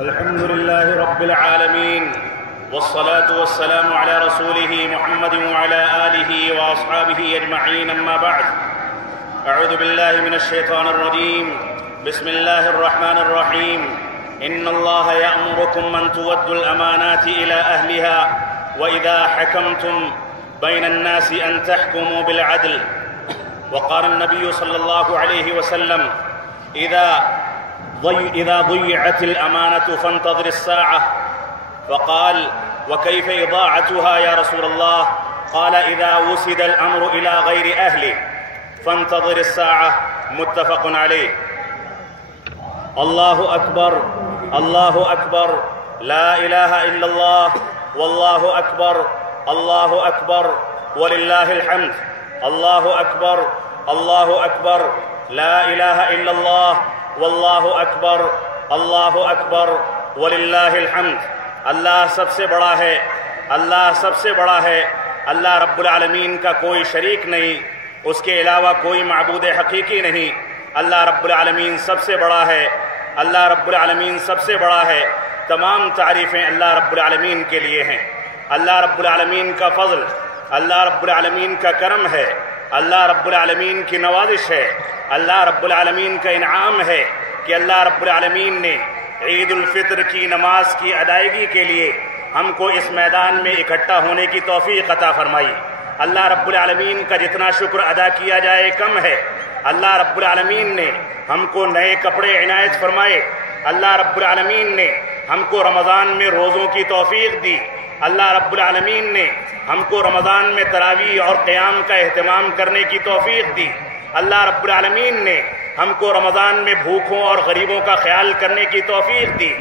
الحمد لله رب العالمين والصلاة والسلام على رسوله محمد وعلى آله وأصحابه أجمعين، أما بعد. أعوذ بالله من الشيطان الرجيم. بسم الله الرحمن الرحيم. إن الله يأمركم أن تودوا الأمانات إلى أهلها وإذا حكمتم بين الناس أن تحكموا بالعدل. وقال النبي صلى الله عليه وسلم: إذا ضيعت الأمانة فانتظر الساعة. فقال: وكيف إضاعتها يا رسول الله؟ قال: إذا وسد الأمر إلى غير أهله فانتظر الساعة. متفق عليه. الله أكبر، الله أكبر، لا إله إلا الله، والله أكبر، الله أكبر، ولله الحمد. الله أكبر، الله أكبر، لا إله إلا الله، واللہ اکبر، اللہ اکبر، وللہ الحمد. اللہ سب سے بڑا ہے، اللہ سب سے بڑا ہے. اللہ رب العالمین کا کوئی شریک نہیں، اس کے علاوہ کوئی معبود حقیقی نہیں. اللہ رب العالمین سب سے بڑا ہے، اللہ رب العالمین سب سے بڑا ہے. تمام تعریفیں اللہ رب العالمین کے لیے ہیں. اللہ رب العالمین کا فضل، اللہ رب العالمین کا کرم ہے، اللہ رب العالمین کی نوازش ہے، اللہ رب العالمین کا انعام ہے کہ اللہ رب العالمین نے عید الفطر کی نماز کی ادائیگی کے لیے ہم کو اس میدان میں اکٹھا ہونے کی توفیق عطا فرمائی. اللہ رب العالمین کا جتنا شکر ادا کیا جائے کم ہے. اللہ رب العالمین نے ہم کو نئے کپڑے عنایت فرمائے. اللہ رب العالمین نے ہم کو رمضان میں روزوں کی توفیق دی. اللہ رب العالمین نے ہم کو رمضان میں تراویح اور قیام کا اہتمام کرنے کی توفیق دی. اللہ رب العالمین نے ہم کو رمضان میں بھوکوں اور غریبوں کا خیال کرنے کی توفیق دی.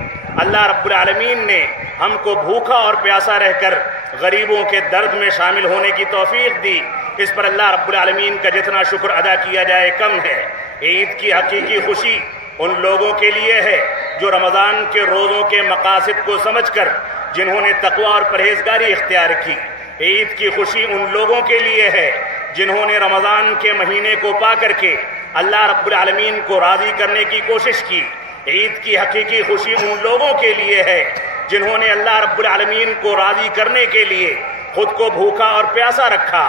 اللہ رب العالمین نے ہم کو بھوکا اور پیاسا رہ کر غریبوں کے درد میں شامل ہونے کی توفیق دی. اس پر اللہ رب العالمین کا جتنا شکر ادا کیا جائے کم ہے. عید کی حقیقی خوشی ان لوگوں کے لیے ہے جو رمضان کے روزوں کے مقاصد کو سمجھ کر جنہوں نے تقوی اور پرہیزگاری اختیار کی. عید کی خوشی ان لوگوں کے لیے ہے جنہوں نے رمضان کے مہینے کو پا کر کے اللہ رب العالمین کو راضی کرنے کی کوشش کی. عید کی حقیقی خوشی ان لوگوں کے لیے ہے جنہوں نے اللہ رب العالمین کو راضی کرنے کے لیے خود کو بھوکا اور پیاسا رکھا.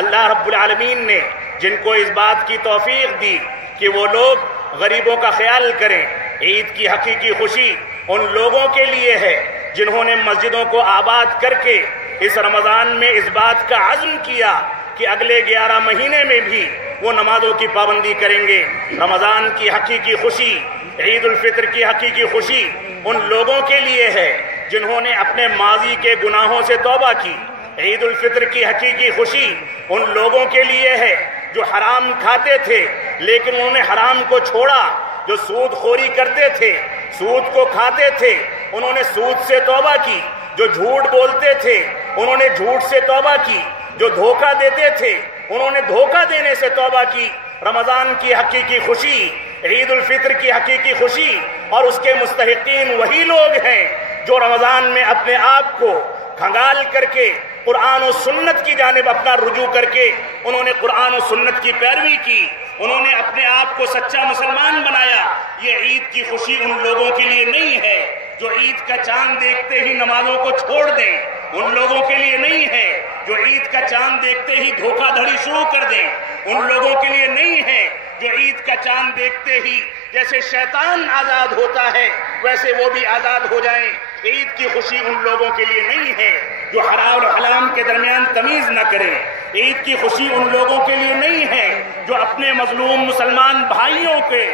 اللہ رب العالمین نے جن کو اس بات کی توفیق دی کہ وہ لوگ غریبوں کا خیال کریں. عید کی حقیقی خوشی ان لوگوں کے لیے ہے جنہوں نے مسجدوں کو آباد کر کے اس رمضان میں اس بات کا عزم کیا کہ اگلے 11 مہینے میں بھی وہ نمازوں کی پابندی کریں گے. رمضان کی حقیقی خوشی، عید الفطر کی حقیقی خوشی ان لوگوں کے لیے ہے جنہوں نے اپنے ماضی کے گناہوں سے توبہ کی. عید الفطر کی حقیقی خوشی ان لوگوں کے لیے ہے جو حرام کھاتے تھے لیکن انہوں نے حرام کو چھوڑا. جو سود خوری کرتے تھے، سود کو کھاتے تھے، انہوں نے سود سے توبہ کی. جو جھوٹ بولتے تھے انہوں نے جھوٹ سے توبہ کی. جو دھوکہ دیتے تھے انہوں نے دھوکہ دینے سے توبہ کی. رمضان کی حقیقی خوشی، عید الفطر کی حقیقی خوشی اور اس کے مستحقین وہی لوگ ہیں جو رمضان میں اپنے آپ کو کھنگال کر کے قرآن و سنت کی جانب اپنا رجوع کر کے انہوں نے قرآن و سنت کی پیروی کی. انہوں نے اپنے آپ کو سچا مسلمان بنایا. یہ عید کی خوشی ان لوگوں کے لیے نہیں ہے جو عید کا چاند دیکھتے ہی نمازوں کو چھوڑ دیں. ان لوگوں کے لیے نہیں ہے جو عید کا چاند دیکھتے ہی دھوکہ دھڑی شروع کر دیں. ان لوگوں کے لیے نہیں ہے جو عید کا چاند دیکھتے ہی جیسے شیطان آزاد ہوتا ہے ویسے وہ بھی آزاد ہو جائیں. عید کی خوشی ان لوگوں کے لیے نہیں ہے جو حلال اور حرام کے درمیان تمیز نہ کریں. عید کی خوشی ان لوگوں کے لیے نہیں ہے جو اپنے مظلوم مسلمان بھائیوں کے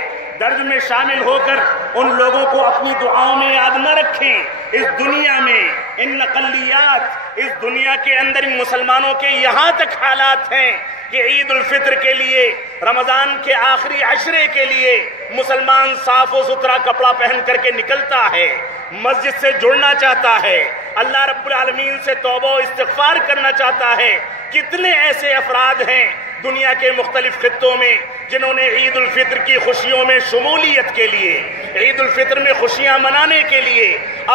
درد میں شامل ہو کر ان لوگوں کو اپنی دعاؤں میں یاد نہ رکھیں. اس دنیا میں ان نقلیات، اس دنیا کے اندر ان مسلمانوں کے یہاں تک حالات ہیں کہ عید الفطر کے لیے، رمضان کے آخری عشرے کے لیے مسلمان صاف و ستھرا کپڑا پہن کر کے نکلتا ہے، مسجد سے جڑنا چاہتا ہے، اللہ رب العالمین سے توبہ و استغفار کرنا چاہتا ہے. کتنے ایسے افراد ہیں دنیا کے مختلف خطوں میں جنہوں نے عید الفطر کی خوشیوں میں شمولیت کے لیے، عید الفطر میں خوشیاں منانے کے لیے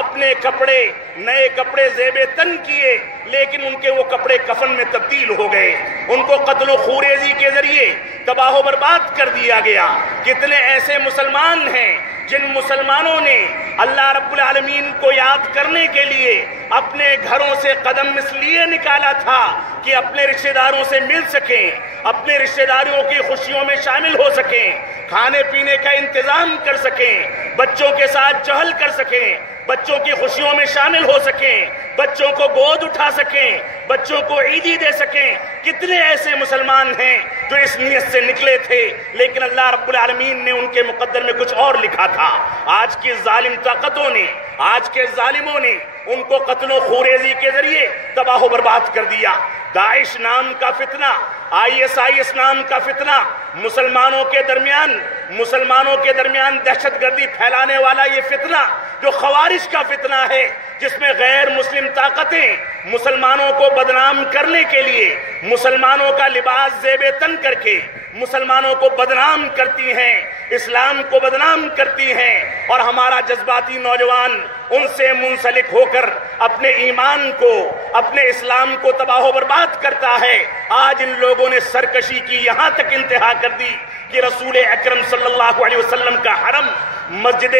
اپنے کپڑے، نئے کپڑے زیب تن کیے لیکن ان کے وہ کپڑے کفن میں تبدیل ہو گئے. ان کو قتل و خوریزی کے ذریعے تباہ و برباد کر دیا گیا. کتنے ایسے مسلمان ہیں جن مسلمانوں نے اللہ رب العالمین کو یاد کرنے کے لیے اپنے گھروں سے قدم اس لیے نکالا تھا کہ اپنے رشتہ داروں سے مل سکیں، اپنے رشتہ داروں کی خوشیوں میں شامل ہو سکیں، کھانے پینے کا انتظام کر سکیں، بچوں کے ساتھ چہل کر سکیں، بچوں کی خوشیوں میں شامل ہو سکیں، بچوں کو گود اٹھا سکیں، بچوں کو عیدی دے سکیں. کتنے ایسے مسلمان ہیں جو اس نیت سے نکلے تھے، لیکن اللہ رب العالمین نے ان کے مقدر میں کچھ اور لکھا تھا. آج کی ظالم طاقتوں نے، آج کے ظالموں نے ان کو قتل و خوریزی کے ذریعے تباہ و برباد کر دیا. داعش نام کا فتنہ، ISIS نام کا فتنہ، مسلمانوں کے درمیان دہشت گردی پھیلانے والا یہ فتنہ جو خوارج کا فتنہ ہے، جس میں غیر مسلم طاقتیں مسلمانوں کو بدنام کرنے کے لیے مسلمانوں کا لباس زیب تن کر کے مسلمانوں کو بدنام کرتی ہیں، اسلام کو بدنام کرتی ہیں، اور ہمارا جذباتی نوجوان ان سے منسلک ہو کر اپنے ایمان کو، اپنے اسلام کو تباہ و برباد کرتا ہے. آج ان لوگوں نے سرکشی کی یہاں تک انتہا کر دی کہ رسول اکرم صلی اللہ علیہ وسلم کا حرم مسجد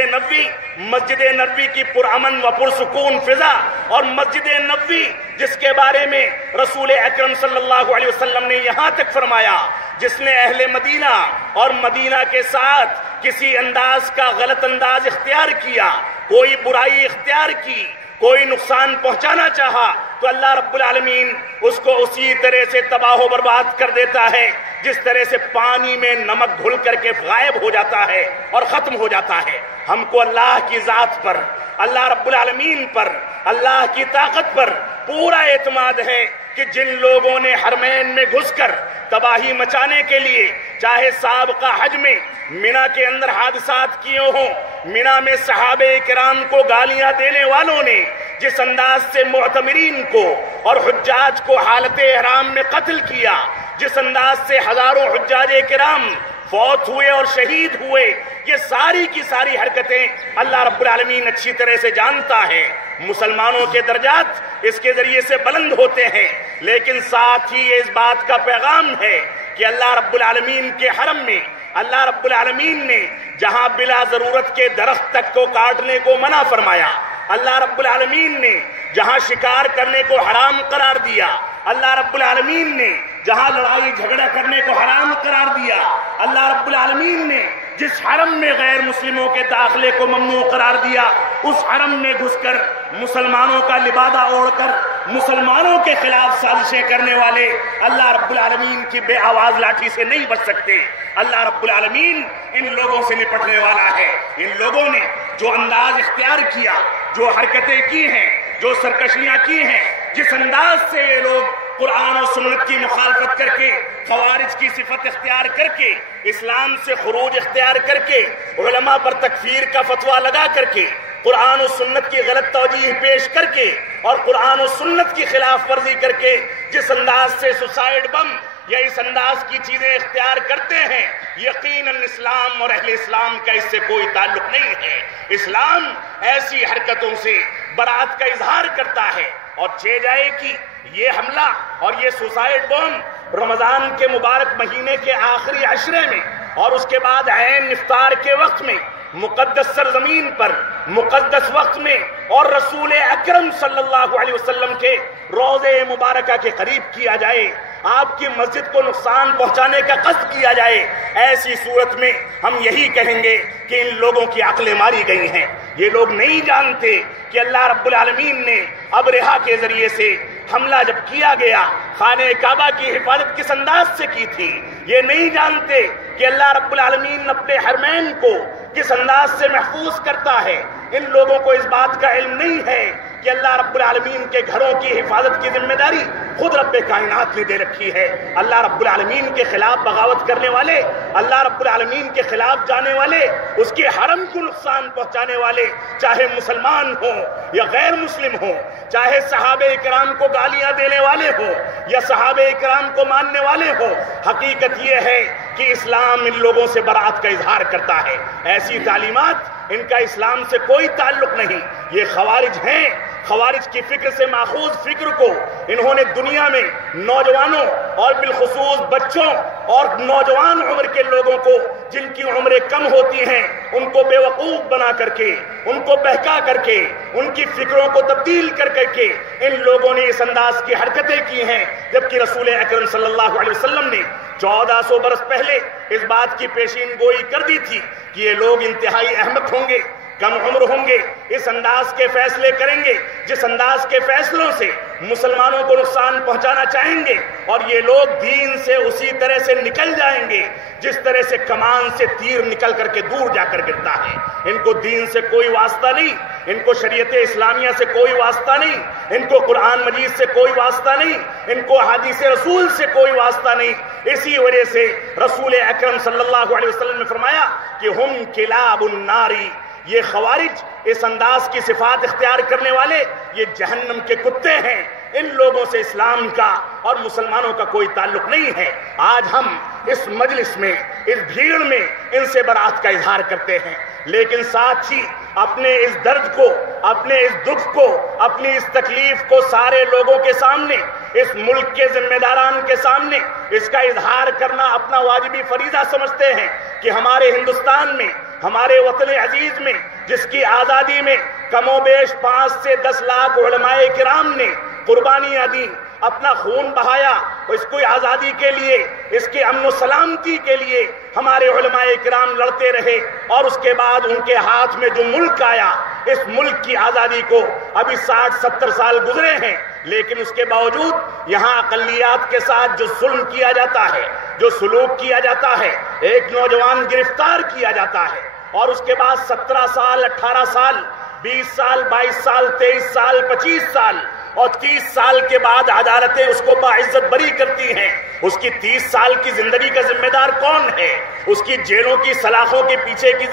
نبوی کی پرامن و پرسکون فضا، اور مسجد نبوی جس کے بارے میں رسول اکرم صلی اللہ علیہ وسلم نے یہاں تک فرمایا، جس نے اہل مدینہ اور مدینہ کے ساتھ کسی انداز کا غلط انداز اختیار کیا، کوئی برائی اختیار کی، کوئی نقصان پہنچانا چاہا، تو اللہ رب العالمین اس کو اسی طرح سے تباہ و برباد کر دیتا ہے جس طرح سے پانی میں نمک گھل کر کے غائب ہو جاتا ہے اور ختم ہو جاتا ہے. ہم کو اللہ کی ذات پر، اللہ رب العالمین پر، اللہ کی طاقت پر پورا اعتماد ہے کہ جن لوگوں نے حرمین میں گھس کر تباہی مچانے کے لیے، چاہے سابقہ حج میں مینا کے اندر حادثات کیے ہوں، مینا میں صحابہ کرام کو گالیاں دینے والوں نے جس انداز سے معتمرین کو اور حجاج کو حالت احرام میں قتل کیا، جس انداز سے ہزاروں حجاج کرام فوت ہوئے اور شہید ہوئے، یہ ساری کی ساری حرکتیں اللہ رب العالمین اچھی طرح سے جانتا ہے. مسلمانوں کے درجات اس کے ذریعے سے بلند ہوتے ہیں، لیکن ساتھ ہی یہ اس بات کا پیغام ہے کہ اللہ رب العالمین کے حرم میں اللہ رب العالمین نے جہاں بلا ضرورت کے درخت تک کو کاٹنے کو منع فرمایا، اللہ رب العالمین نے جہاں شکار کرنے کو حرام قرار دیا، اللہ رب العالمین نے جہاں لڑائی جھگڑا کرنے کو حرام قرار دیا، اللہ رب العالمین نے جس حرم میں غیر مسلموں کے داخلے کو ممنوع قرار دیا، اس حرم میں گھس کر مسلمانوں کا لبادہ اوڑھ کر مسلمانوں کے خلاف سازشیں کرنے والے اللہ رب العالمین کی بے آواز لاٹھی سے نہیں بچ سکتے. اللہ رب العالمین ان لوگوں سے نپٹنے والا ہے. ان لوگوں نے جو انداز اختیار کیا، جو حرکتیں کی ہیں، جو سرکشیاں کی ہیں، جس انداز سے یہ لوگ قرآن و سنت کی مخالفت کر کے، خوارج کی صفت اختیار کر کے، اسلام سے خروج اختیار کر کے، علماء پر تکفیر کا فتویٰ لگا کر کے، قرآن و سنت کی غلط توجیہ پیش کر کے اور قرآن و سنت کی خلاف ورزی کر کے جس انداز سے سوسائڈ بم یا اس انداز کی چیزیں اختیار کرتے ہیں، یقیناً اسلام اور اہل اسلام کا اس سے کوئی تعلق نہیں ہے. اسلام ایسی حرکتوں سے برات کا اظہار کرتا ہے. اور 6 جائے کہ یہ حملہ اور یہ سوسائڈ بم رمضان کے مبارک مہینے کے آخری عشرے میں اور اس کے بعد عین افطار کے وقت میں مقدس سرزمین پر مقدس وقت میں اور رسول اکرم صلی اللہ علیہ وسلم کے روضے مبارکہ کے قریب کیا جائے، آپ کی مسجد کو نقصان پہنچانے کا قصد کیا جائے، ایسی صورت میں ہم یہی کہیں گے کہ ان لوگوں کی عقلیں ماری گئی ہیں. یہ لوگ نہیں جانتے کہ اللہ رب العالمین نے ابرہہ کے ذریعے سے حملہ جب کیا گیا، خانہ کعبہ کی حفاظت کس انداز سے کی تھی. یہ نہیں جانتے کہ اللہ رب العالمین اپنے حرمین کو کس انداز سے محفوظ کرتا ہے. ان لوگوں کو اس بات کا علم نہیں ہے کہ اللہ رب العالمین کے گھروں کی حفاظت کی ذمہ داری خود رب کائنات نے دے رکھی ہے. اللہ رب العالمین کے خلاف بغاوت کرنے والے، اللہ رب العالمین کے خلاف جانے والے، اس کے حرم کو نقصان پہنچانے والے، چاہے مسلمان ہوں یا غیر مسلم ہوں، چاہے صحابہ کرام کو گالیاں دینے والے ہوں یا صحابہ کرام کو ماننے والے ہوں، حقیقت یہ ہے کہ اسلام ان لوگوں سے برات کا اظہار کرتا ہے. ایسی تعلیمات ان کا اسلام سے کوئی تعلق نہیں. یہ خوارج ہیں خوارج کی فکر سے ماخوذ فکر کو انہوں نے دنیا میں نوجوانوں اور بالخصوص بچوں اور نوجوان عمر کے لوگوں کو جن کی عمریں کم ہوتی ہیں ان کو بے وقوف بنا کر کے، ان کو بہکا کر کے، ان کی فکروں کو تبدیل کر کے ان لوگوں نے اس انداز کی حرکتیں کی ہیں، جبکہ رسول اکرم صلی اللہ علیہ وسلم نے 1400 برس پہلے اس بات کی پیشین گوئی کر دی تھی کہ یہ لوگ انتہائی احمق ہوں گے، کم عمر ہوں گے، اس انداز کے فیصلے کریں گے جس انداز کے فیصلوں سے مسلمانوں کو نقصان پہنچانا چاہیں گے، اور یہ لوگ دین سے اسی طرح سے نکل جائیں گے جس طرح سے کمان سے تیر نکل کر کے دور جا کر گرتا ہے۔ ان کو دین سے کوئی واسطہ نہیں، ان کو شریعت اسلامیہ سے کوئی واسطہ نہیں، ان کو قرآن مجید سے کوئی واسطہ نہیں، ان کو حدیث رسول سے کوئی واسطہ نہیں۔ اسی وجہ سے رسول اکرم صلی اللہ علیہ وسلم نے فرمایا کہ ہم کلاب الناری، یہ خوارج، اس انداز کی صفات اختیار کرنے والے یہ جہنم کے کتے ہیں۔ ان لوگوں سے اسلام کا اور مسلمانوں کا کوئی تعلق نہیں ہے۔ آج ہم اس مجلس میں، اس بھیڑ میں ان سے برات کا اظہار کرتے ہیں، لیکن ساتھ ہی اپنے اس درد کو، اپنے اس دکھ کو، اپنی اس تکلیف کو سارے لوگوں کے سامنے، اس ملک کے ذمہ داران کے سامنے اس کا اظہار کرنا اپنا واجبی فریضہ سمجھتے ہیں کہ ہمارے ہندوستان میں، ہمارے وطن عزیز میں، جس کی آزادی میں کم و بیش 5 سے 10 لاکھ علماء کرام نے قربانیاں دی، اپنا خون بہایا، اس کو آزادی کے لیے، اس کی امن و سلامتی کے لیے ہمارے علماء کرام لڑتے رہے، اور اس کے بعد ان کے ہاتھ میں جو ملک آیا، اس ملک کی آزادی کو ابھی 60-70 سال گزرے ہیں، لیکن اس کے باوجود یہاں اقلیات کے ساتھ جو ظلم کیا جاتا ہے، جو سلوک کیا جاتا ہے، ایک نوجوان گرفتار کیا جاتا ہے اور اس کے بعد 17 سال، 18 سال، 20 سال، 22 سال، 23 سال، 25 سال اور 30 سال کے بعد عدالتیں اس کو باعزت بری کرتی ہیں۔ اس کی 30 سال کی زندگی کا ذمہ دار کون ہے؟ اس کی جیلوں کی سلاخوں کے پیچھے کی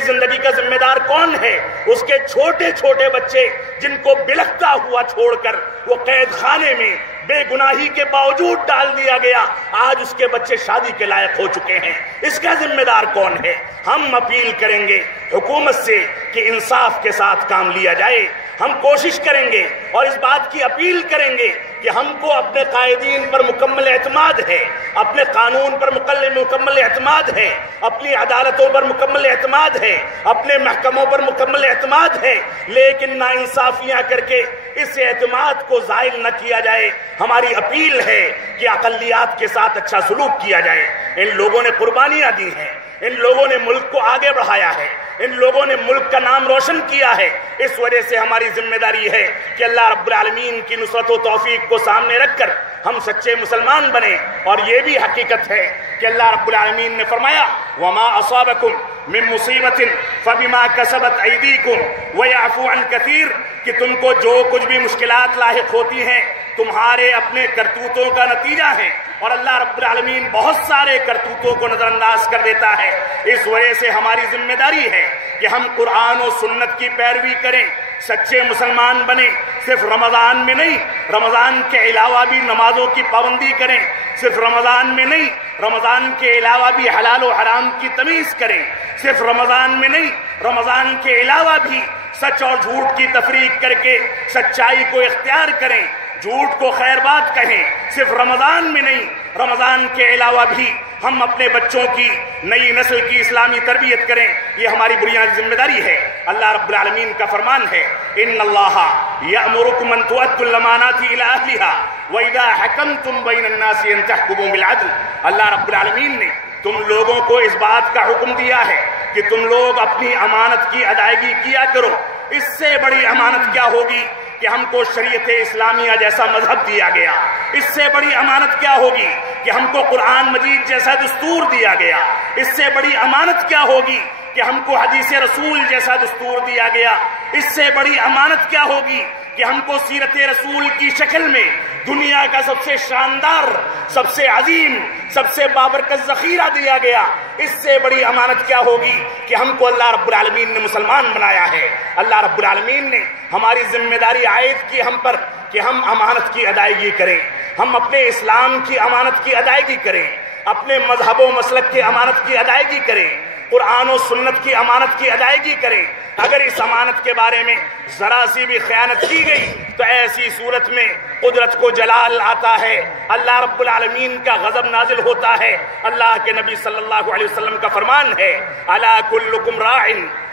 زندگی کا ذمہ دار کون ہے؟ اس کے چھوٹے چھوٹے بچے جن کو بلکتا ہوا چھوڑ کر وہ قید خانے میں بے گناہی کے باوجود ڈال دیا گیا، آج اس کے بچے شادی کے لائق ہو چکے ہیں، اس کا ذمہ دار کون ہے؟ ہم اپیل کریں گے حکومت سے کہ انصاف کے ساتھ کام لیا جائے۔ ہم کوشش کریں گے اور اس بات کی اپیل کریں گے کہ ہم کو اپنے قائدین پر مکمل اعتماد ہے، اپنے قانون پر مکمل اعتماد ہے، اپنی عدالتوں پر مکمل اعتماد ہے، اپنے محکموں پر مکمل اعتماد ہے، لیکن ناانصافیاں کر کے اس اعتماد کو زائل نہ کیا جائے۔ ہماری اپیل ہے کہ اقلیات کے ساتھ اچھا سلوک کیا جائے۔ ان لوگوں نے قربانیاں دی ہیں، ان لوگوں نے ملک کو آگے بڑھایا ہے، ان لوگوں نے ملک کا نام روشن کیا ہے۔ اس وجہ سے ہماری ذمہ داری ہے کہ اللہ رب العالمین کی نصرت و توفیق کو سامنے رکھ کر ہم سچے مسلمان بنیں۔ اور یہ بھی حقیقت ہے کہ اللہ رب العالمین نے فرمایا وَمَا أَصَابَكُم مِّن مُّصِيبَةٍ فَبِمَا كَسَبَتْ أَيْدِيكُمْ وَيَعْفُو عَن كَثِيرٌ، کہ تم کو جو کچھ بھی مشکلات لاحق ہوتی ہیں تمہارے اپنے کرتوتوں کا نتیجہ ہے، اور اللہ رب العالمین بہت سارے کرتوتوں کو نظر انداز کر دیتا ہے۔ اس وجہ سے ہماری ذمہ داری ہے کہ ہم قرآن و سنت کی پیروی کریں، سچے مسلمان بنیں، صرف رمضان میں نہیں، رمضان کے علاوہ بھی نمازوں کی پابندی کریں، صرف رمضان میں نہیں، رمضان کے علاوہ بھی حلال و حرام کی تمیز کریں، صرف رمضان میں نہیں، رمضان کے علاوہ بھی سچ اور جھوٹ کی تفریق کر کے سچائی کو اختیار کریں، جھوٹ کو خیر بات کہیں۔ صرف رمضان میں نہیں، رمضان کے علاوہ بھی ہم اپنے بچوں کی، نئی نسل کی اسلامی تربیت کریں، یہ ہماری بنیادی ذمہ داری ہے۔ اللہ رب العالمین کا فرمان ہے ان اللہ یأمرکم ان تؤدوا الامانات الی اہلھا واذا حکمتم بین الناس ان تحکموا بالعدل۔ اللہ رب العالمین نے تم لوگوں کو اس بات کا حکم دیا ہے کہ تم لوگ اپنی امانت کی ادائیگی کیا کرو۔ اس سے بڑی امانت کیا ہوگی کہ ہم کو شریعت اسلامیہ جیسا مذہب دیا گیا؟ اس سے بڑی امانت کیا ہوگی کہ ہم کو قرآن مجید جیسا دستور دیا گیا؟ اس سے بڑی امانت کیا ہوگی کہ ہم کو حدیث رسول جیسا دستور دیا گیا؟ اس سے بڑی امانت کیا ہوگی کہ ہم کو سیرت رسول کی شکل میں دنیا کا سب سے شاندار، سب سے عظیم، سب سے بابرکت ذخیرہ دیا گیا؟ اس سے بڑی امانت کیا ہوگی کہ ہم کو اللہ رب العالمین نے مسلمان بنایا ہے؟ اللہ رب العالمین نے ہماری ذمہ داری عائد کی ہم پر کہ ہم امانت کی ادائیگی کریں، ہم اپنے اسلام کی امانت کی ادائیگی کریں، اپنے مذہب و مسلک کی امانت کی ادائیگی کریں، قرآن و سنت کی امانت کی ادائیگی کریں۔ اگر اس امانت کے بارے میں ذرا سی بھی خیانت کی گئی تو ایسی صورت میں قدرت کو جلال آتا ہے، اللہ رب العالمین کا غضب نازل ہوتا ہے۔ اللہ کے نبی صلی اللہ علیہ وسلم کا فرمان ہے، الا کلکم راع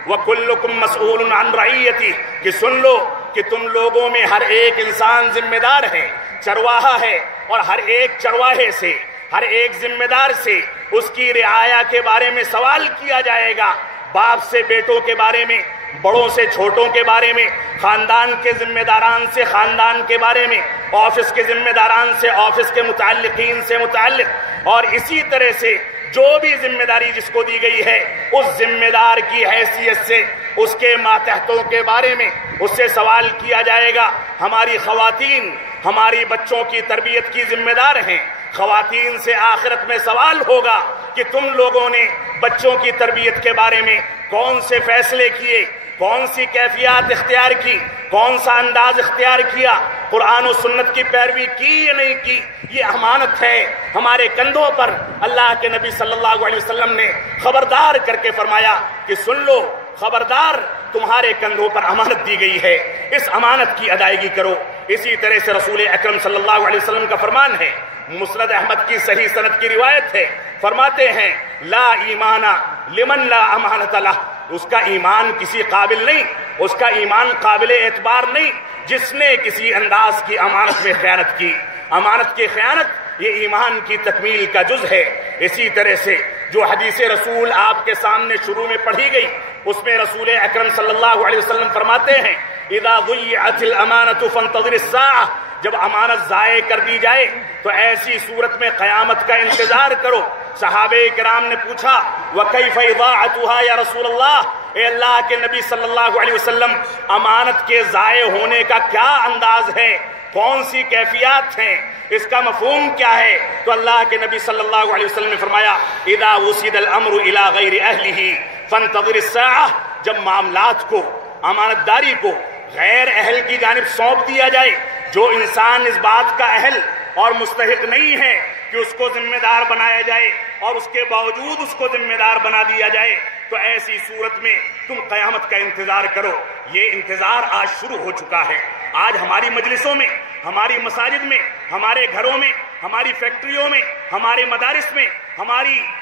وکلکم مسئول عن رعیتہ، کہ سن لو کہ تم لوگوں میں ہر ایک انسان ذمہ دار ہے، چرواہا ہے، اور ہر ایک چرواہے سے، ہر ایک ذمہ دار سے اس کی رعایا کے بارے میں سوال کیا جائے گا۔ باپ سے بیٹوں کے بارے میں، بڑوں سے چھوٹوں کے بارے میں، خاندان کے ذمہ داران سے خاندان کے بارے میں، آفس کے ذمہ داران سے آفس کے متعلقین سے متعلق، اور اسی طرح سے جو بھی ذمہ داری جس کو دی گئی ہے اس ذمہ دار کی حیثیت سے اس کے ماتحتوں کے بارے میں اس سے سوال کیا جائے گا۔ ہماری خواتین ہماری بچوں کی تربیت کی ذمہ دار ہیں، خواتین سے آخرت میں سوال ہوگا کہ تم لوگوں نے بچوں کی تربیت کے بارے میں کون سے فیصلے کیے، کون سی کیفیات اختیار کی، کون سا انداز اختیار کیا، قرآن و سنت کی پیروی کی یا نہیں کی۔ یہ امانت ہے ہمارے کندھوں پر۔ اللہ کے نبی صلی اللہ علیہ وسلم نے خبردار کر کے فرمایا کہ سن لو، خبردار، تمہارے کندھوں پر امانت دی گئی ہے، اس امانت کی ادائیگی کرو۔ اسی طرح سے رسول اکرم صلی اللہ علیہ وسلم کا فرمان ہے، مسند احمد کی صحیح سند کی روایت ہے، فرماتے ہیں لا ایمان لمن لا امانت لہ، اس کا ایمان کسی قابل نہیں، اس کا ایمان قابل اعتبار نہیں جس نے کسی انداز کی امانت میں خیانت کی۔ امانت کی خیانت یہ ایمان کی تکمیل کا جز ہے۔ اسی طرح سے جو حدیث رسول آپ کے سامنے شروع میں پڑھی گئی اس میں رسول اکرم صلی اللہ علیہ وسلم فرماتے ہیں اذا ضیعت الامانۃ فانتظر الساعہ، جب امانت ضائع کر دی جائے تو ایسی صورت میں قیامت کا انتظار کرو۔ صحابہ کرام نے پوچھا وکیف اضاعتها یا رسول اللہ، اے اللہ کے نبی صلی اللہ علیہ وسلم، امانت کے ضائع ہونے کا کیا انداز ہے، کون سی کیفیات ہیں، اس کا مفہوم کیا ہے؟ تو اللہ کے نبی صلی اللہ علیہ وسلم نے فرمایا اذا وسد الامر الى غیر اہلہ فانتظر الساعہ، جب معاملات کو، امانت داری کو غیر اہل کی جانب سونپ دیا جائے، جو انسان اس بات کا اہل اور مستحق نہیں ہے کہ اس کو ذمہ دار بنایا جائے اور اس کے باوجود اس کو ذمہ دار بنا دیا جائے، تو ایسی صورت میں تم قیامت کا انتظار کرو۔ یہ انتظار آج شروع ہو چکا ہے۔ آج ہماری مجلسوں میں، ہماری مساجد میں، ہمارے گھروں میں، ہماری فیکٹریوں میں، ہمارے مدارس میں،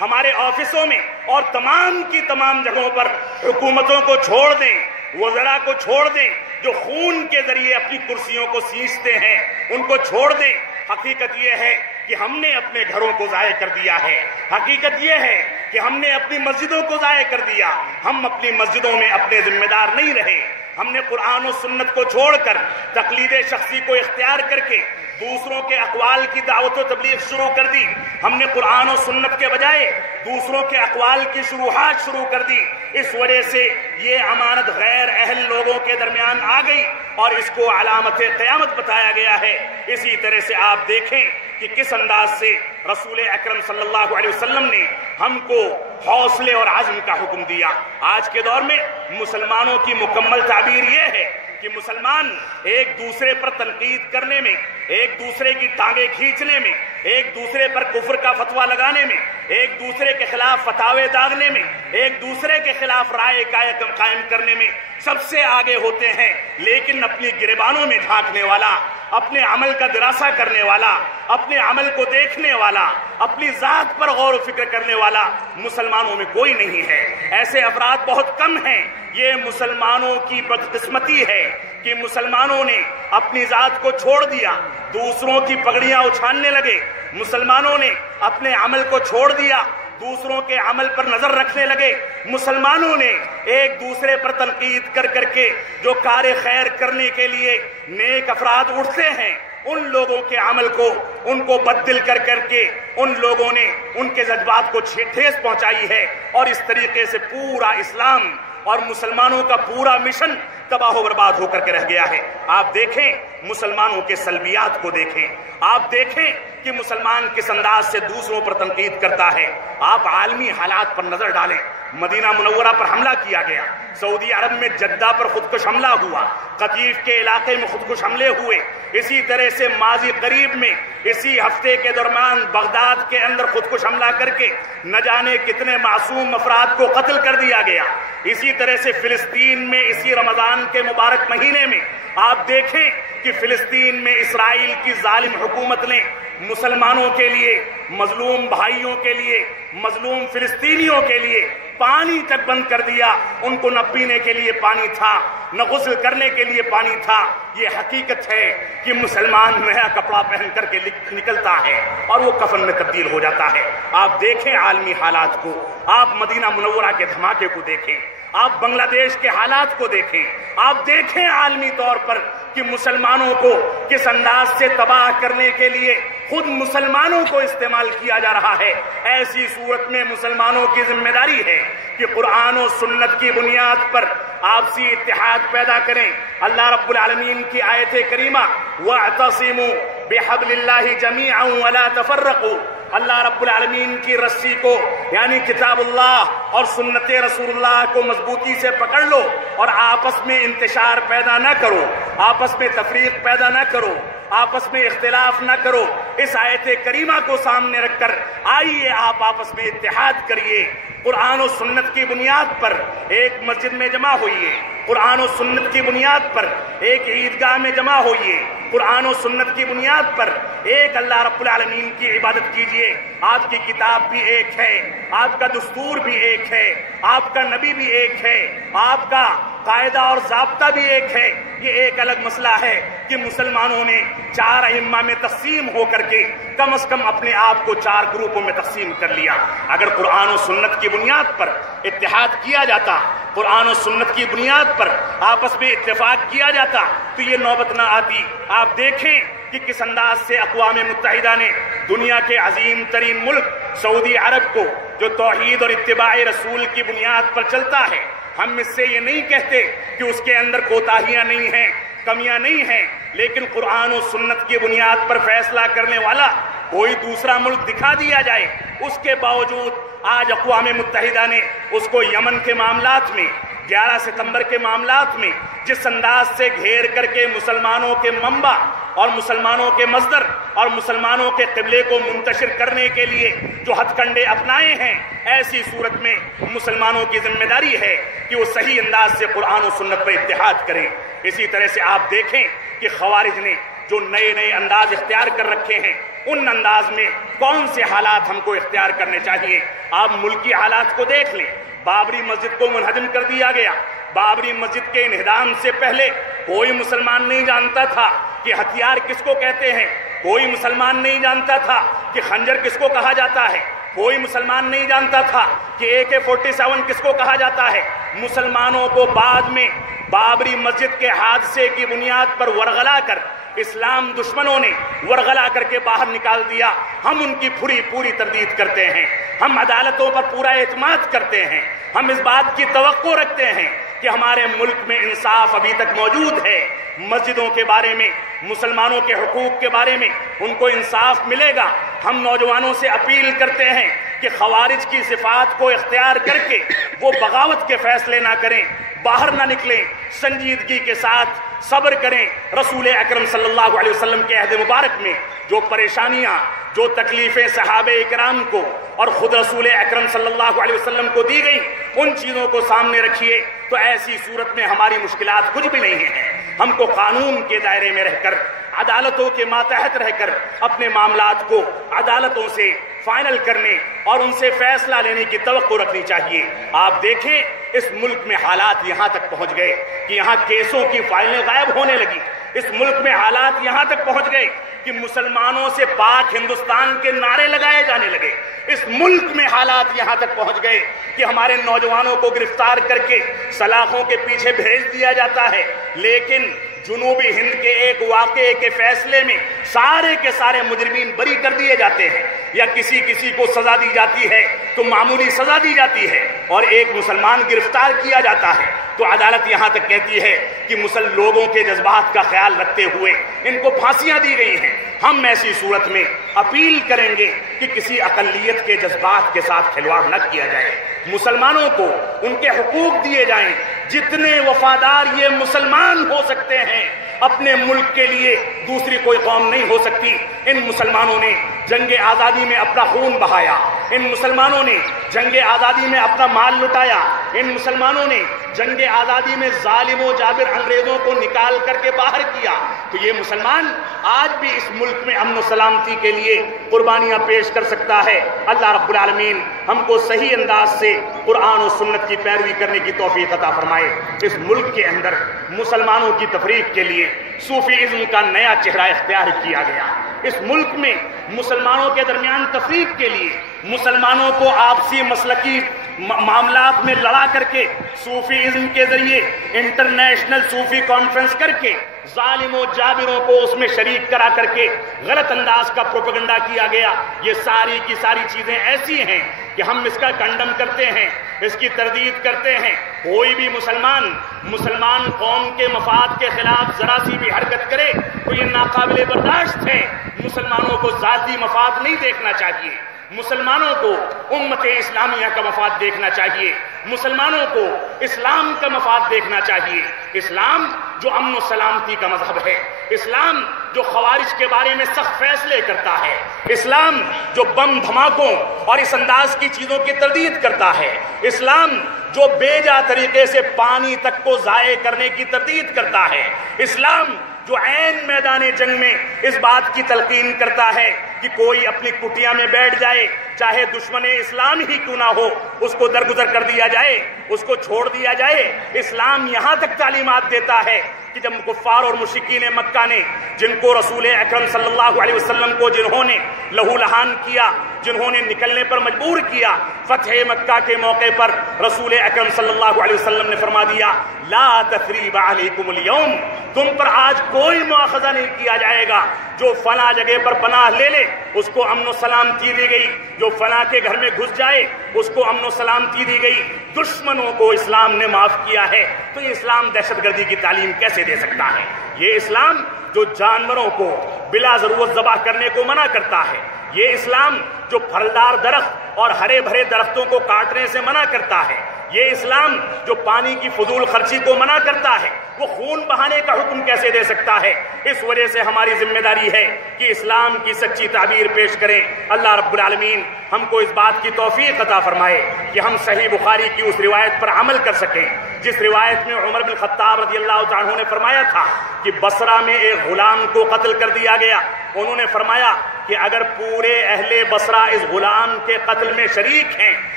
ہمارے آفسوں میں اور تمام کی تمام جگہوں پر حکومتوں کو چھوڑ دیں، وزراء کو چھوڑ دیں جو خون کے ذریعے اپنی کرسیوں کو سینچتے ہیں، ان کو چھوڑ دیں۔ حقیقت یہ ہے کہ ہم نے اپنے گھروں کو ضائع کر دیا ہے، حقیقت یہ ہے کہ ہم نے اپنی مسجدوں کو ضائع کر دیا، ہم اپنی مسجدوں میں اپنے ذمہ دار نہیں رہے، ہم نے قرآن و سنت کو چھوڑ کر تقلید شخصی کو اختیار کر کے دوسروں کے اقوال کی دعوت و تبلیغ شروع کر دی، ہم نے قرآن و سنت کے بجائے دوسروں کے اقوال کی شروحات شروع کر دی۔ اس وجہ سے یہ امانت غیر اہل لوگوں کے درمیان آ گئی اور اس کو علامت قیامت بتایا گیا ہے۔ اسی طرح سے آپ دیکھیں کہ کس انداز سے رسول اکرم صلی اللہ علیہ وسلم نے ہم کو حوصلے اور عزم کا حکم دیا۔ آج کے دور میں مسلمانوں کی مکمل تعبیر یہ ہے کہ مسلمان ایک دوسرے پر تنقید کرنے میں، ایک دوسرے کی ٹانگیں کھینچنے میں، ایک دوسرے پر کفر کا فتویٰ لگانے میں، ایک دوسرے کے خلاف فتاوے داغنے میں، ایک دوسرے کے خلاف رائے قائم کرنے میں سب سے آگے ہوتے ہیں، لیکن اپنی گریبانوں میں جھانکنے والا، اپنے عمل کا دراسہ کرنے والا، اپنے عمل کو دیکھنے والا، اپنی ذات پر غور و فکر کرنے والا مسلمانوں میں کوئی نہیں ہے۔ ایسے افراد بہت کم ہیں۔ یہ مسلمانوں کی بدقسمتی ہے کہ مسلمانوں نے اپنی ذات کو چھوڑ دیا، دوسروں کی پگڑیاں اچھالنے لگے، مسلمانوں نے اپنے عمل کو چھوڑ دیا، دوسروں کے عمل پر نظر رکھنے لگے، مسلمانوں نے ایک دوسرے پر تنقید کر کر کے جو کار خیر کرنے کے لیے نیک افراد اٹھتے ہیں ان لوگوں کے عمل کو، ان کو بددل کر کر کے ان لوگوں نے ان کے جذبات کو ٹھیس پہنچائی ہے، اور اس طریقے سے پورا اسلام اور مسلمانوں کا پورا مشن تباہ و برباد ہو کر کے رہ گیا ہے۔ آپ دیکھیں مسلمانوں کے سلبیات کو دیکھیں، آپ دیکھیں کہ مسلمان کس انداز سے دوسروں پر تنقید کرتا ہے۔ آپ عالمی حالات پر نظر ڈالیں، مدینہ منورہ پر حملہ کیا گیا، سعودی عرب میں جدہ پر خودکش حملہ ہوا، قطیف کے علاقے میں خودکش حملے ہوئے، اسی طرح سے ماضی قریب میں اسی ہفتے کے دوران بغداد کے اندر خودکش حملہ کر کے نہ جانے کتنے معصوم افراد کو قتل کر دیا گیا۔ اسی طرح سے فلسطین میں اسی رمضان کے مبارک مہینے میں آپ دیکھیں کہ فلسطین میں اسرائیل کی ظالم حکومت نے مسلمانوں کے لیے، مظلوم بھائیوں کے لیے، مظلوم فلسطینیوں کے لیے پانی تک بند کر دیا۔ ان کو نہ پینے کے لیے پانی تھا، نہ غسل کرنے کے لیے پانی تھا۔ یہ حقیقت ہے کہ مسلمان نیا کپڑا پہن کر کے نکلتا ہے اور وہ کفن میں تبدیل ہو جاتا ہے۔ آپ دیکھیں عالمی حالات کو، آپ مدینہ منورہ کے دھماکے کو دیکھیں، آپ بنگلہ دیش کے حالات کو دیکھیں، آپ دیکھیں عالمی طور پر کہ مسلمانوں کو کس انداز سے تباہ کرنے کے لیے خود مسلمانوں کو استعمال کیا جا رہا ہے۔ ایسی صورت میں مسلمانوں کی ذمہ داری ہے کہ قرآن و سنت کی بنیاد پر آپسی اتحاد پیدا کریں۔ اللہ رب العالمین کی آیت کریمہ وَاعْتَصِمُوا بِحَبْلِ اللَّهِ جَمِيعًا وَلَا تَفَرَّقُوا، اللہ رب العالمین کی رسی کو یعنی کتاب اللہ اور سنت رسول اللہ کو مضبوطی سے پکڑ لو اور آپس میں انتشار پیدا نہ کرو، آپس میں تفریق پیدا نہ کرو، آپس میں اختلاف نہ کرو۔ اس آیت کریمہ کو سامنے رکھ کر آئیے آپ آپس میں اتحاد کریے، قرآن و سنت کی بنیاد پر ایک مسجد میں جمع ہوئیے، قرآن و سنت کی بنیاد پر ایک عیدگاہ میں جمع ہوئیے، قرآن و سنت کی بنیاد پر ایک اللہ رب العالمین کی عبادت کیجئے۔ آپ کی کتاب بھی ایک ہے، آپ کا دستور بھی ایک ہے، آپ کا نبی بھی ایک ہے، آپ کا قاعدہ اور ضابطہ بھی ایک ہے۔ یہ ایک الگ مسئلہ ہے کہ مسلمانوں نے 4 ائمہ میں تقسیم ہو کر کے کم از کم اپنے آپ کو 4 گروپوں میں تقسیم کر لیا۔ اگر قرآن و سنت کی بنیاد پر اتحاد کیا جاتا، قرآن و سنت کی بنیاد پر آپس میں اتفاق کیا جاتا تو یہ نوبت نہ آتی۔ آپ دیکھیں کہ کس انداز سے اقوام متحدہ نے دنیا کے عظیم ترین ملک سعودی عرب کو، جو توحید اور اتباع رسول کی بنیاد پر چلتا ہے، ہم اس سے یہ نہیں کہتے کہ اس کے اندر کوتاہیاں نہیں ہیں، کمیاں نہیں ہیں، لیکن قرآن و سنت کی بنیاد پر فیصلہ کرنے والا کوئی دوسرا ملک دکھا دیا جائے، اس کے باوجود آج اقوام متحدہ نے اس کو یمن کے معاملات میں، 11 ستمبر کے معاملات میں جس انداز سے گھیر کر کے مسلمانوں کے منبع اور مسلمانوں کے مصدر اور مسلمانوں کے قبلے کو منتشر کرنے کے لیے جو ہتھ کنڈے اپنائے ہیں، ایسی صورت میں مسلمانوں کی ذمہ داری ہے کہ وہ صحیح انداز سے قرآن و سنت پر اتحاد کریں۔ اسی طرح سے آپ دیکھیں کہ خوارج نے جو نئے نئے انداز اختیار کر رکھے ہیں، ان انداز میں کون سے حالات ہم کو اختیار کرنے چاہیے۔ آپ ملکی حالات کو دیکھ لیں، بابری مسجد کو منہدم کر دیا گیا۔ بابری مسجد کے انہدام سے پہلے کوئی مسلمان نہیں جانتا تھا کہ ہتھیار کس کو کہتے ہیں، کوئی مسلمان نہیں جانتا تھا کہ خنجر کس کو کہا جاتا ہے، کوئی مسلمان نہیں جانتا تھا کہ AK-47 کس کو کہا جاتا ہے۔ مسلمانوں کو بعد میں بابری مسجد کے حادثے کی بنیاد پر ورغلا کر اسلام دشمنوں نے ورغلا کر کے باہر نکال دیا۔ ہم ان کی پوری تردید کرتے ہیں، ہم عدالتوں پر پورا اعتماد کرتے ہیں، ہم اس بات کی توقع رکھتے ہیں کہ ہمارے ملک میں انصاف ابھی تک موجود ہے۔ مسجدوں کے بارے میں، مسلمانوں کے حقوق کے بارے میں ان کو انصاف ملے گا۔ ہم نوجوانوں سے اپیل کرتے ہیں کہ خوارج کی صفات کو اختیار کر کے وہ بغاوت کے فیصلے نہ کریں، باہر نہ نکلیں، سنجیدگی کے ساتھ صبر کریں۔ رسول اکرم صلی اللہ علیہ وسلم کے عہد مبارک میں جو پریشانیاں، جو تکلیفیں صحابہ اکرام کو اور خود رسول اکرم صلی اللہ علیہ وسلم کو دی گئی، ان چیزوں کو سامنے رکھیے تو ایسی صورت میں ہماری مشکلات کچھ بھی نہیں ہیں۔ ہم کو قانون کے دائرے میں رہ کر، عدالتوں کے ماتحت رہ کر اپنے معاملات کو عدالتوں سے فائنل کرنے اور ان سے فیصلہ لینے کی توقع رکھنی چاہیے۔ آپ دیکھیں اس ملک میں حالات یہاں تک پہنچ گئے کہ یہاں کیسوں کی فائلیں غائب ہونے لگی۔ اس ملک میں حالات یہاں تک پہنچ گئے کہ مسلمانوں سے پاک ہندوستان کے نعرے لگائے جانے لگے۔ اس ملک میں حالات یہاں تک پہنچ گئے کہ ہمارے نوجوانوں کو گرفتار کر کے سلاخوں کے پیچھے بھیج دیا جاتا ہے، لیکن جنوبی ہند کے ایک واقعے کے فیصلے میں سارے کے سارے مجرمین بری کر دیے جاتے ہیں، یا کسی کو سزا دی جاتی ہے تو معمولی سزا دی جاتی ہے اور ایک مسلمان گرفتار کیا جاتا ہے تو عدالت یہاں تک کہتی ہے کہ لوگوں کے جذبات کا خیال رکھتے ہوئے ان کو پھانسیاں دی گئی ہیں۔ ہم ایسی صورت میں اپیل کریں گے کہ کسی اقلیت کے جذبات کے ساتھ کھلواڑ نہ کیا جائے۔ مسلمانوں کو ان کے حقوق دیے جائیں۔ جتنے وفادار یہ مسلمان ہو سکتے ہیں اپنے ملک کے لیے دوسری کوئی قوم نہیں ہو سکتی۔ ان مسلمانوں نے جنگ آزادی میں اپنا خون بہایا، ان مسلمانوں نے جنگ آزادی میں اپنا مال لٹایا، ان مسلمانوں نے جنگ آزادی میں ظالم و جابر انگریزوں کو نکال کر کے باہر کیا۔ تو یہ مسلمان آج بھی اس ملک میں امن و سلامتی کے لیے قربانیاں پیش کر سکتا ہے۔ اللہ رب العالمین ہم کو صحیح انداز سے قرآن و سنت کی پیروی کرنے کی توفیق عطا فرمائے۔ اس ملک کے اندر مسلمانوں کی تفریق کے لیے صوفیزم کا نیا چہرہ اختیار کیا گیا۔ اس ملک میں مسلمانوں کے درمیان تفریق کے لیے مسلمانوں کو آپسی مسلکی معاملات میں لڑا کر کے صوفیزم کے ذریعے انٹرنیشنل صوفی کانفرنس کر کے ظالم و جابروں کو اس میں شریک کرا کر کے غلط انداز کا پروپیگنڈا کیا گیا۔ یہ ساری کی ساری چیزیں ایسی ہیں کہ ہم اس کا کنڈم کرتے ہیں، اس کی تردید کرتے ہیں۔ کوئی بھی مسلمان قوم کے مفاد کے خلاف ذرا سی بھی حرکت کرے تو یہ ناقابل برداشت ہے۔ مسلمانوں کو ذاتی مفاد نہیں دیکھنا چاہیے، مسلمانوں کو امت اسلامیہ کا مفاد دیکھنا چاہیے، مسلمانوں کو اسلام کا مفاد دیکھنا چاہیے۔ اسلام جو امن و سلامتی کا مذہب ہے، اسلام جو خوارج کے بارے میں سخت فیصلے کرتا ہے، اسلام جو بم دھماکوں اور اس انداز کی چیزوں کی تردید کرتا ہے، اسلام جو بے جا طریقے سے پانی تک کو ضائع کرنے کی تردید کرتا ہے، اسلام جو عین میدان جنگ میں اس بات کی تلقین کرتا ہے کہ کوئی اپنی کٹیا میں بیٹھ جائے، چاہے دشمن اسلام ہی کیوں نہ ہو، اس کو درگزر کر دیا جائے، اس کو چھوڑ دیا جائے۔ اسلام یہاں تک تعلیمات دیتا ہے کہ جب کفار اور مشرکین مکہ نے جن کو رسول اکرم صلی اللہ علیہ وسلم کو جنہوں نے لہو لہان کیا، جنہوں نے نکلنے پر مجبور کیا، فتح مکہ کے موقع پر رسول اکرم صلی اللہ علیہ وسلم نے فرما دیا لا تثریب علیکم اليوم، تم پر آج کوئی مواخذہ نہیں کیا جائے گا۔ جو فلاں جگہ پر پناہ لے لے اس کو امن و سلامتی دی گئی، جو فلاں کے گھر میں گھس جائے اس کو امن و سلامتی دی گئی۔ دشمنوں کو اسلام نے معاف کیا ہے، تو یہ اسلام دہشت گردی کی تعلیم کیسے دے سکتا ہے؟ یہ اسلام جو جانوروں کو بلا ضرورت ذبح کرنے کو منع کرتا ہے، یہ اسلام جو پھلدار درخت اور ہرے بھرے درختوں کو کاٹنے سے منع کرتا ہے، یہ اسلام جو پانی کی فضول خرچی کو منع کرتا ہے، وہ خون بہانے کا حکم کیسے دے سکتا ہے؟ اس وجہ سے ہماری ذمہ داری ہے کہ اسلام کی سچی تعبیر پیش کریں۔ اللہ رب العالمین ہم کو اس بات کی توفیق عطا فرمائے کہ ہم صحیح بخاری کی اس روایت پر عمل کر سکیں جس روایت میں عمر بن خطاب رضی اللہ تعالیٰ عنہ نے فرمایا تھا کہ بصرہ میں ایک غلام کو قتل کر دیا گیا۔ انہوں نے فرمایا کہ اگر پورے اہل بصرہ اس غلام کے قتل میں شریک ہیں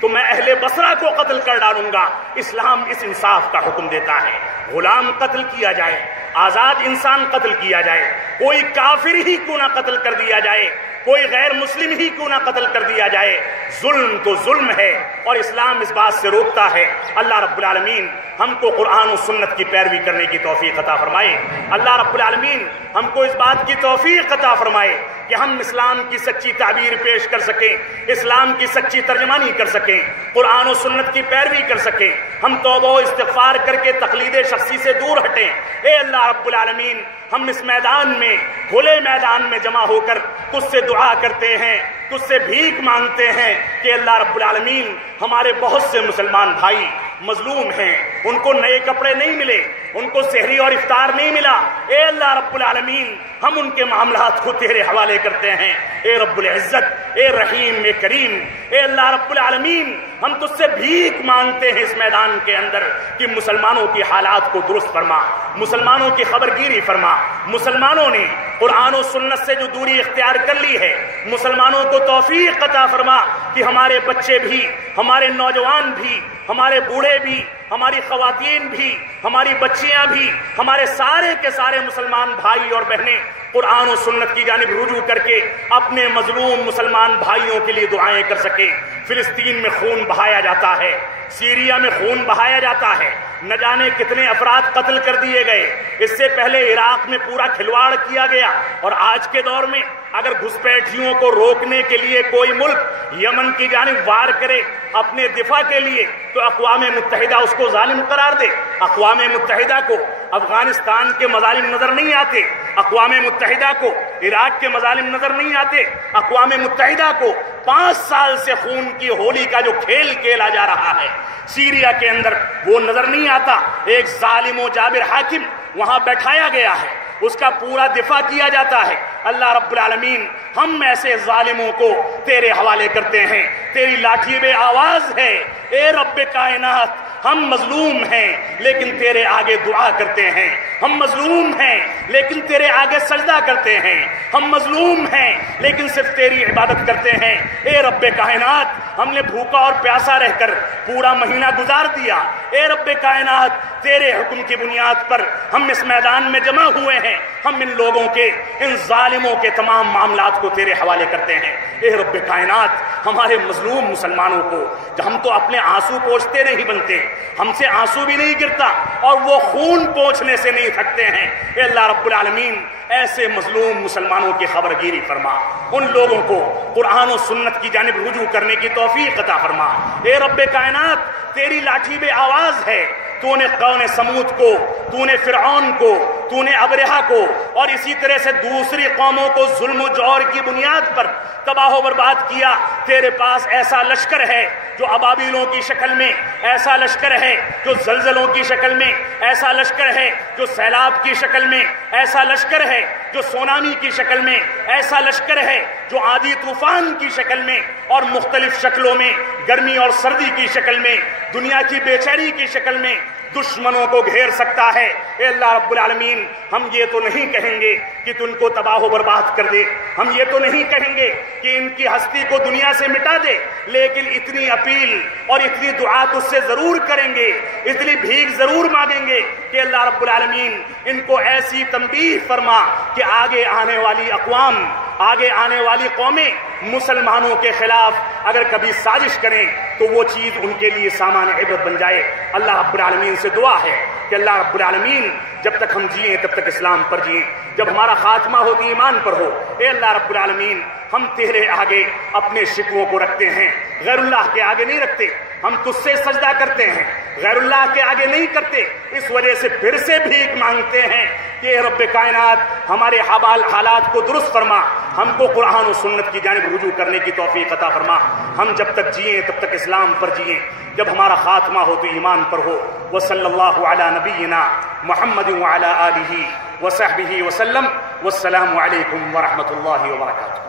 تو میں اہل بصرہ کو قتل کر ڈالوں گا۔ اسلام اس انصاف کا حکم دیتا ہے، غلام قتل کیا جائے، آزاد انسان قتل کیا جائے، کوئی کافر ہی کیوں نہ قتل کر دیا جائے، کوئی غیر مسلم ہی کیوں نہ قتل کر دیا جائے، ظلم تو ظلم ہے اور اسلام اس بات سے روکتا ہے۔ اللہ رب العالمین ہم کو قرآن و سنت کی پیروی کرنے کی توفیق عطا فرمائے۔ اللہ رب العالمین ہم کو اس بات کی توفیق عطا فرمائے کہ ہم اسلام کی سچی تعبیر پیش کر سکیں، اسلام کی سچی ترجمانی کر سکیں، قرآن و سنت کی پیروی کر سکیں، ہم توبہ و استغفار کر کے تقلید شخصی سے دور ہٹیں۔ اے اللہ رب العالمین ہم اس میدان میں، کھلے میدان میں جمع ہو کر تجھ سے دعا کرتے ہیں، تجھ سے بھیک مانگتے ہیں کہ اللہ رب العالمین ہمارے بہت سے مسلمان بھائی مظلوم ہیں، ان کو نئے کپڑے نہیں ملے، ان کو سحری اور افطار نہیں ملا۔ اے اللہ رب العالمین ہم ان کے معاملات کو تیرے حوالے کرتے ہیں۔ اے رب العزت، اے رحیم، اے کریم، اے اللہ رب العالمین ہم تجھ سے بھیک مانگتے ہیں اس میدان کے اندر کہ مسلمانوں کی حالات کو درست فرما، مسلمانوں کی خبرگیری فرما۔ مسلمانوں نے قرآن و سنت سے جو دوری اختیار کر لی ہے، مسلمانوں کو توفیق عطا فرما کہ ہمارے بچے بھی، ہمارے نوجوان بھی، ہمارے بوڑھے بھی، ہماری خواتین بھی، ہماری بچیاں بھی، ہمارے سارے کے سارے مسلمان بھائی اور بہنیں قرآن و سنت کی جانب رجوع کر کے اپنے مظلوم مسلمان بھائیوں کے لیے دعائیں کر سکیں۔ فلسطین میں خون بہایا جاتا ہے، سیریا میں خون بہایا جاتا ہے، نہ جانے کتنے افراد قتل کر دیے گئے، اس سے پہلے عراق میں پورا کھلواڑ کیا گیا، اور آج کے دور میں اگر گھسپیٹھیوں کو روکنے کے لیے کوئی ملک یمن کی جانب وار کرے اپنے دفاع کے لیے تو اقوام متحدہ اس کو ظالم قرار دے۔ اقوام متحدہ کو افغانستان کے مظالم نظر نہیں آتے، اقوام متحدہ کو عراق کے مظالم نظر نہیں آتے؟ اقوام متحدہ کو 5 سال سے خون کی ہولی کا جو کھیل کھیلا جا رہا ہے سیریا کے اندر وہ نظر نہیں آتا؟ ایک ظالم و جابر حاکم وہاں بیٹھایا گیا ہے، اس کا پورا دفاع کیا جاتا ہے۔ اللہ رب العالمین ہم ایسے ظالموں کو تیرے حوالے کرتے ہیں، تیری لاٹھی بے آواز ہے اے رب کائنات۔ ہم مظلوم ہیں لیکن تیرے آگے دعا کرتے ہیں، ہم مظلوم ہیں لیکن تیرے آگے سجدہ کرتے ہیں، ہم مظلوم ہیں لیکن صرف تیری عبادت کرتے ہیں۔ اے رب کائنات ہم نے بھوکا اور پیاسا رہ کر پورا مہینہ گزار دیا، اے رب کائنات تیرے حکم کی بنیاد پر ہم اس میدان میں جمع ہوئے ہیں، ہم ان لوگوں کے، ان ظالموں کے تمام معاملات کو تیرے حوالے کرتے ہیں۔ اے رب کائنات ہمارے مظلوم مسلمانوں کو، ہم تو اپنے آنسو پوچھتے نہیں بنتے، ہم سے آنسو بھی نہیں گرتا اور وہ خون پوچھنے سے نہیں تھکتے ہیں۔ اے اللہ رب العالمین ایسے مظلوم مسلمانوں کی خبرگیری فرما، ان لوگوں کو قرآن و سنت کی جانب رجوع کرنے کی توفیق عطا فرما۔ اے رب کائنات تیری لاٹھی بے آواز ہے، تو نے قوم سمود کو، تو نے فرعون کو، تو نے ابرہہ کو اور اسی طرح سے دوسری قوموں کو ظلم و جور کی بنیاد پر تباہ و برباد کیا۔ تیرے پاس ایسا لشکر ہے جو ابابیلوں کی شکل میں، ایسا لشکر ہے جو زلزلوں کی شکل میں، ایسا لشکر ہے جو سیلاب کی شکل میں، ایسا لشکر ہے جو سونامی کی شکل میں، ایسا لشکر ہے جو آندھی طوفان کی شکل میں اور مختلف شکلوں میں، گرمی اور سردی کی شکل میں، دنیا کی بے چینی کی شکل میں دشمنوں کو گھیر سکتا ہے۔ اے اللہ رب العالمین ہم یہ تو نہیں کہیں گے کہ تم کو تباہ و برباد کر دے، ہم یہ تو نہیں کہیں گے کہ ان کی ہستی کو دنیا سے مٹا دے، لیکن اتنی اپیل اور اتنی دعا تجھ سے ضرور کریں گے، اتنی بھیک ضرور مانگیں گے کہ اللہ رب العالمین ان کو ایسی تنبیہ فرما کہ آگے آنے والی اقوام، آگے آنے والی قومیں مسلمانوں کے خلاف اگر کبھی سازش کریں تو وہ چیز ان کے لیے سامان عبرت بن جائے۔ اللہ رب العالمین سے دعا ہے کہ اللہ رب العالمین جب تک ہم جئیں تب تک اسلام پر جئیں، جب ہمارا خاتمہ ہو تو ایمان پر ہو۔ اے اللہ رب العالمین ہم تیرے آگے اپنے شکووں کو رکھتے ہیں، غیر اللہ کے آگے نہیں رکھتے، ہم تجھ سے سجدہ کرتے ہیں، غیر اللہ کے آگے نہیں کرتے، اس وجہ سے پھر سے بھیک مانگتے ہیں کہ اے رب کائنات ہمارے حالات کو درست فرما، ہم کو قرآن و سنت کی جانب رجوع کرنے کی توفیق عطا فرما۔ ہم جب تک جئیں تب تک اسلام پر جئیں، جب ہمارا خاتمہ ہو تو ایمان پر ہو۔ وصلی اللہ علی نبینا محمد وعلی آلہ وصحبہ وسلم، والسلام علیکم ورحمۃ اللہ وبرکاتہ۔